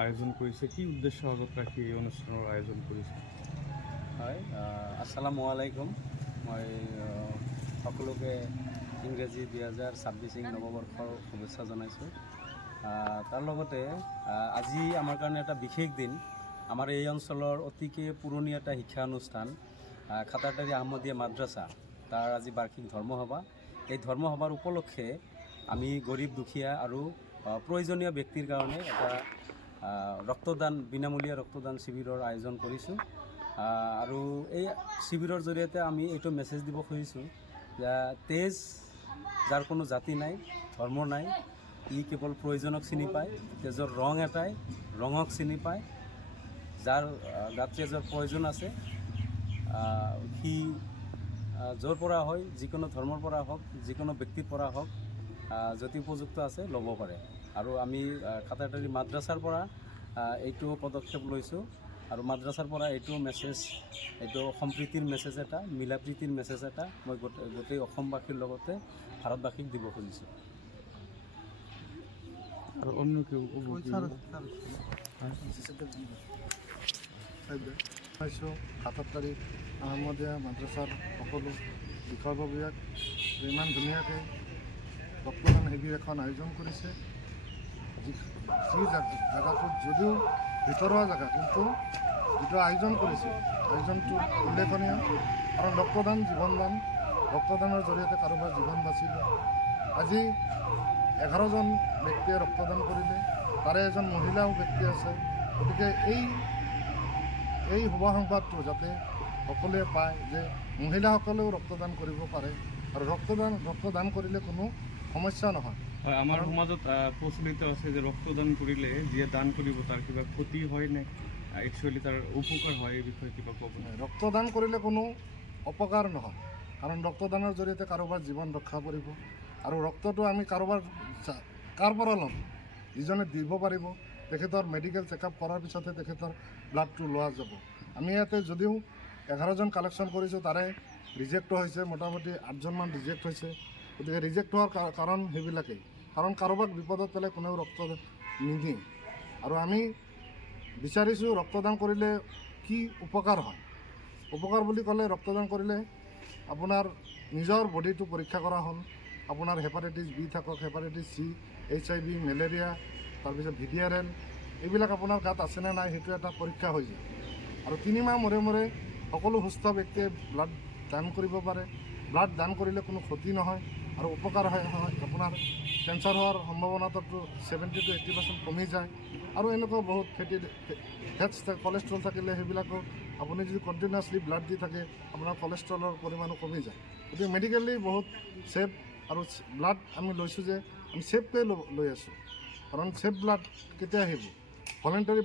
আয়োজন কৰিছে, কি উদ্দেশ্য আগত ৰাখি এই অনুষ্ঠানৰ আয়োজন কৰিছে? হয়, আসসালামু আলাইকুম। মই সকলোকে ইংৰাজী 2026 নৱবৰ্ষৰ শুভেচ্ছা জনাইছোঁ। তাৰ লগতে আজি আমাৰ কাৰণে এটা বিশেষ দিন। আমাৰ এই অঞ্চলৰ অতিকে পুৰণি এটা শিক্ষানুষ্ঠান খাটাৰটাৰী আহমদীয়া মাদ্ৰাছা, তাৰ আজি বাৰ্ষিক ধৰ্মসভা। এই ধৰ্মসভাৰ উপলক্ষে আমি গৰীব দুখীয়া আৰু প্ৰয়োজনীয় ব্যক্তিৰ কাৰণে এটা ৰক্তদান, বিনামূলীয়া ৰক্তদান শিবিৰৰ আয়োজন কৰিছোঁ। আৰু এই শিবিৰৰ জৰিয়তে আমি এইটো মেছেজ দিব খুজিছোঁ যে তেজ যাৰ কোনো জাতি নাই, ধৰ্ম নাই, ই কেৱল প্ৰয়োজনক চিনি পায়। তেজৰ ৰং এটাই, ৰঙক চিনি পায়। যাৰ গাত তেজৰ প্ৰয়োজন আছে সি য'ৰ পৰা হয়, যিকোনো ধৰ্মৰ পৰা হওক, যিকোনো ব্যক্তিৰ পৰা হওক, যদি উপযুক্ত আছে ল'ব পাৰে। আৰু আমি খাটাৰটাৰী মাদ্ৰাছাৰ পৰা এইটো পদক্ষেপ লৈছোঁ। আৰু মাদ্ৰাছাৰ পৰা এইটো মেছেজ, এইটো সম্প্ৰীতিৰ মেছেজ এটা, মিলা প্ৰীতিৰ মেছেজ এটা মই গোটেই অসমবাসীৰ লগতে ভাৰতবাসীক দিব খুজিছোঁ। আৰু অন্য কেউ খাটাৰটাৰী আহমদীয়া মাদ্ৰাছাৰ সকলো বিষয়ববীয়াক ইমান ধুনীয়াকৈ ৰক্তদান শিবিৰ এখন আয়োজন কৰিছে। যি জেগাটোত যদিও ভিতৰুৱা জেগা, কিন্তু যিটো আয়োজন কৰিছে আয়োজনটো উল্লেখনীয়। কাৰণ ৰক্তদান জীৱনদান, ৰক্তদানৰ জৰিয়তে কাৰোবাৰ জীৱন বাচিলে। আজি 11জন ব্যক্তিয়ে ৰক্তদান কৰিলে, তাৰে এজন মহিলাও ব্যক্তি আছে। গতিকে এই শুভ সংবাদটো যাতে সকলোৱে পায় যে মহিলাসকলেও ৰক্তদান কৰিব পাৰে, আৰু ৰক্তদান কৰিলে কোনো সমস্যা নহয়। হয়, আমাৰ সমাজত প্ৰচলিত আছে যে ৰক্তদান কৰিলে যিয়ে দান কৰিব তাৰ কিবা ক্ষতি হয় নে একচুৱেলি তাৰ উপকাৰ হয়, এই বিষয়ে কিবা ক'ব? ৰক্তদান কৰিলে কোনো অপকাৰ নহয়, কাৰণ ৰক্তদানৰ জৰিয়তে কাৰোবাৰ জীৱন ৰক্ষা পৰিব। আৰু ৰক্তটো আমি কাৰ পৰা ল'ম? যিজনে দিব পাৰিব, তেখেতৰ মেডিকেল চেকআপ কৰাৰ পিছতহে তেখেতৰ ব্লাডটো লোৱা যাব। আমি ইয়াতে যদিও 11জন কালেকশ্যন কৰিছোঁ, তাৰে ৰিজেক্ট হৈছে মোটামুটি 8জনমান ৰিজেক্ট হৈছে। গতিকে ৰিজেক্ট হোৱাৰ কাৰণ সেইবিলাকেই, কাৰণ কাৰোবাক বিপদত পেলাই কোনেও ৰক্ত নিদিয়ে। আৰু আমি বিচাৰিছোঁ ৰক্তদান কৰিলে কি উপকাৰ হয়। উপকাৰ বুলি ক'লে ৰক্তদান কৰিলে আপোনাৰ নিজৰ বডিটো পৰীক্ষা কৰা হ'ল। আপোনাৰ হেপাটাইটিছ বি থাকক, হেপাটাইটিছ চি, HIV, মেলেৰিয়া, তাৰপিছত VDRL, এইবিলাক আপোনাৰ গাত আছেনে নাই সেইটো এটা পৰীক্ষা হৈ যায়। আৰু 3 মাহ মূৰে মূৰে সকলো সুস্থ ব্যক্তিয়ে ব্লাড দান কৰিব পাৰে। ব্লাড দান কৰিলে কোনো ক্ষতি নহয় আৰু উপকাৰ হয়। আপোনাৰ কেঞ্চাৰ হোৱাৰ সম্ভাৱনাটো 70 to 80% কমি যায়। আৰু এনেকুৱা বহুত ফেটছ, কলেষ্ট্ৰল থাকিলে সেইবিলাকো আপুনি যদি কণ্টিনিউৱাছলি ব্লাড দি থাকে, আপোনাৰ কলেষ্ট্ৰলৰ পৰিমাণো কমি যায়। গতিকে মেডিকেলি বহুত ছেফ। আৰু ব্লাড আমি লৈছোঁ যে আমি ছেফকৈ লৈ আছোঁ, কাৰণ ছেফ ব্লাড কেতিয়া আহিব? ভলেণ্টাৰী